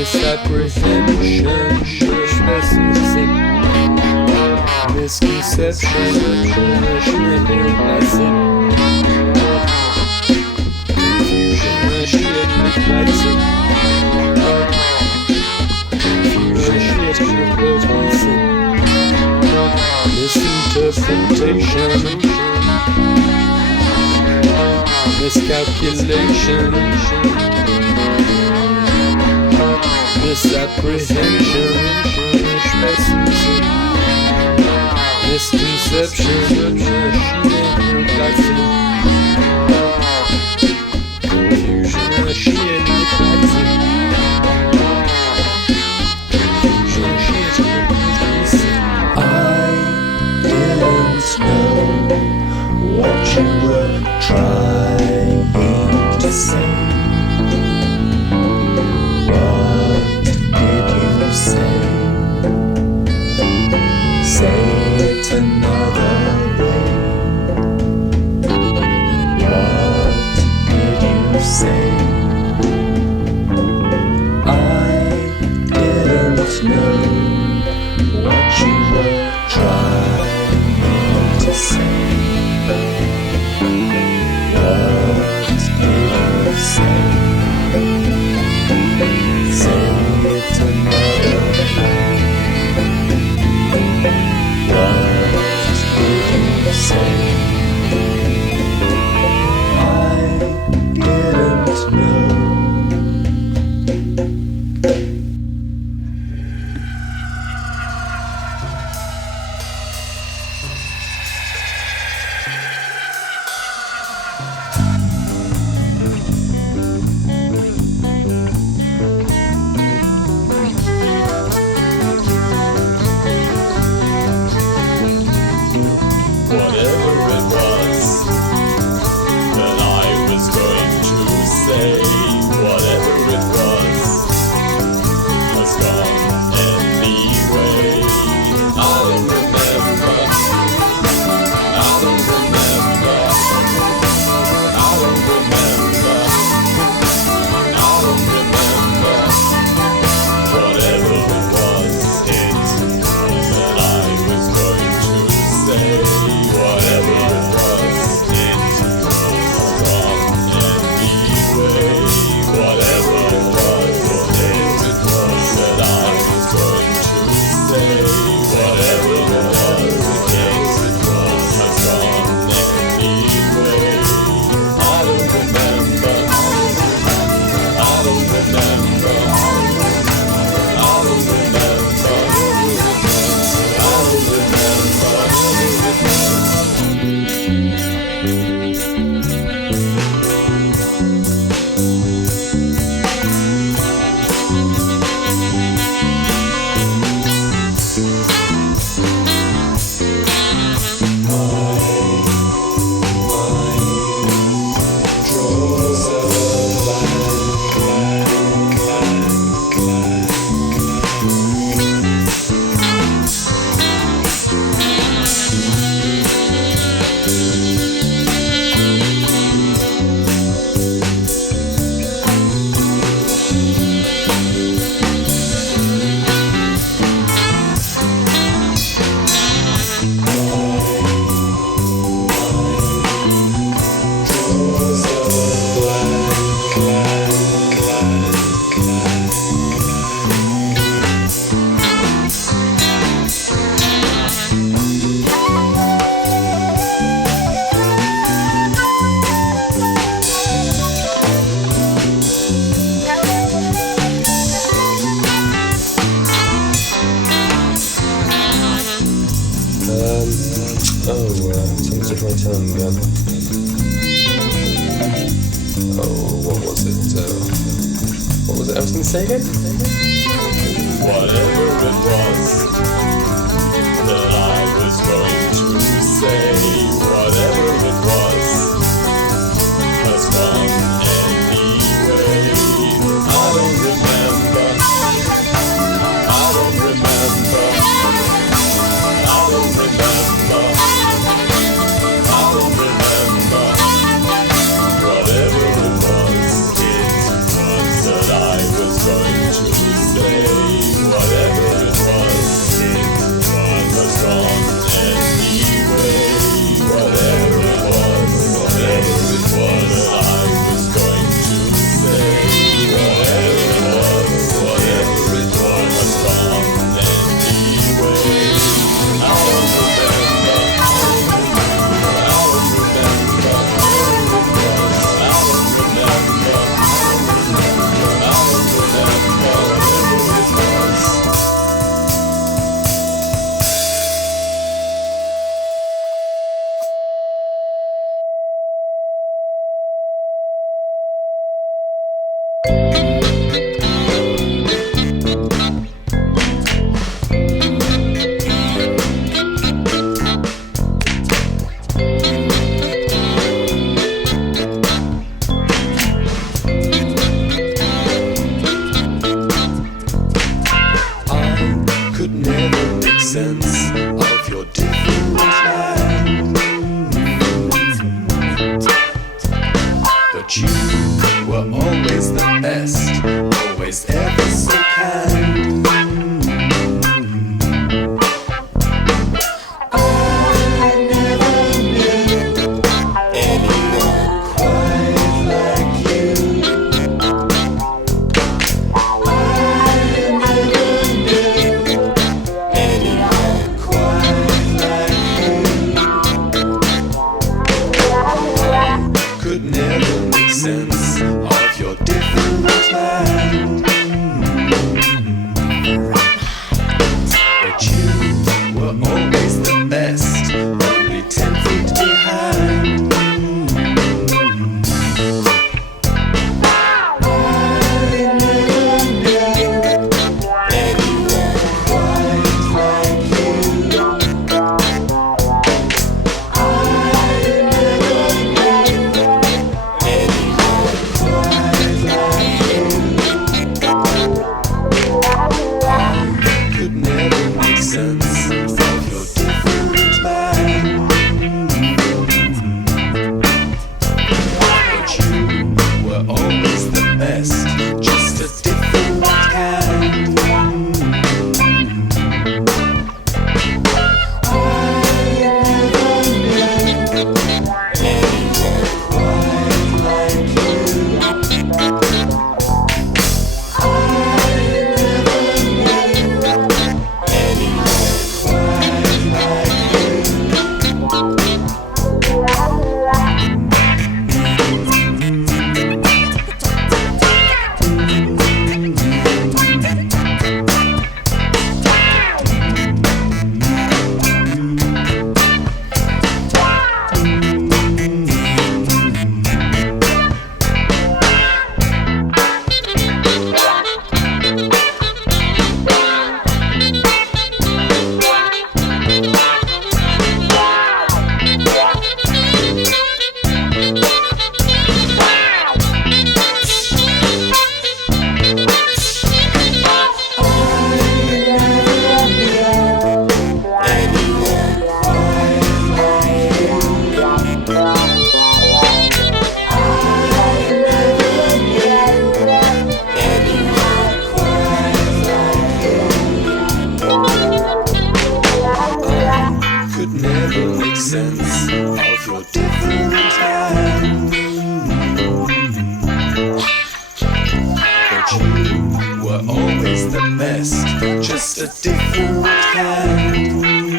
misapprehension, schwächen, misconception, schneeklassen, confusion, schneeklassen, confusion, schneeklassen, misinterpretation, miscalculation, misapprehension, misconception, confusion, I didn't know what you were trying to say. What did you say? Say it another way. What did you say? I didn't know what you were trying to say. What did you say? Say it another way. What did you say? I didn't know. Something's with my tongue again. Oh, what was it? What was it I was going to say again? Whatever it was that I was going to say, whatever it was has gone anyway. I don't remember. I don't remember. I don't remember. I don't remember. Whatever it was that I was going to say. sense of your different land. But you were always the best, always ever so kind. Sense of your different land. But you were always the best, only 10 feet behind. I never knew anyone quite like you. I never knew could never make sense of your different mind. But you were always the best, just a different kind. I never knew anyone quite like you. Sense of your different time. But you were always the best, just a different kind.